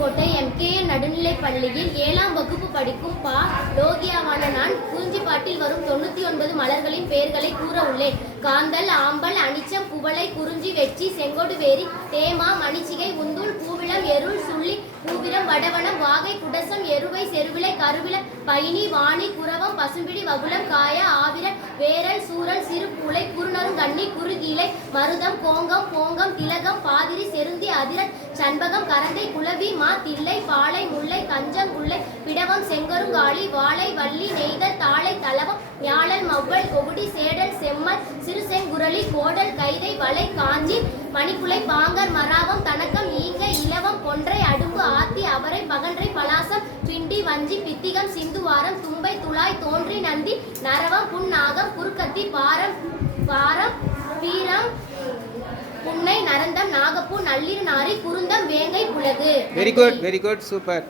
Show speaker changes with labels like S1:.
S1: Aruppukottai MKN நடுநிலைப் பள்ளியில் ஏழாம் வகுப்பு படிக்கும் பா. லோகியாவான நான் குறிஞ்சிப்பாட்டில் வரும் தொண்ணூற்றி ஒன்பது மலர்களின் பெயர்களை கூற உள்ளேன். காந்தல் ஆம்பல் அனிச்சம் குவளை குறிஞ்சி வெச்சி செங்கொடுவேரி தேமா மணிச்சிகை உந்துள் பூவிளம் எருள் சுள்ளி பூவிரம் வடவனம் வாகை குடசம் எருவை செருவிலை கருவில பைனி வாணி குரவம் பசும்பிடி வகுளம் காய ஆவிரன் வேரல் சூரல் சிறு பூளை குறுநரும் கண்ணி குறுகீலை மருதம் கோங்கம் போங்க அதிரன் சண்பகம் கரந்தை குளவி மா தில்லை பாலை முல்லை கஞ்சம் குள்ளை பிடவம் செங்கருங்காளி வாழை வள்ளி நெய்தல் தாளை தலவம் ஞாழல் மவ்வள் கொகுடி சேடல் செம்மல் சிறுசெங்குரளி கோடல் கைதை வலை காஞ்சி மணிப்புலை பாங்கர் மராவம் தனக்கம் ஈங்க இலவம் கொன்றை அடும்பு ஆத்தி அவரை பகன்றை பலாசம் பிண்டி வஞ்சி பித்திகம் சிந்துவாரம் தும்பை துளாய் தோன்றி நந்தி நரவம் புன்னாகம் குறுக்கத்தி பாரம் பாரம் புன்னை நாகப்பூ நள்ளிர் நாரி குருந்தம் வேங்கை புலகு.
S2: Very good very good super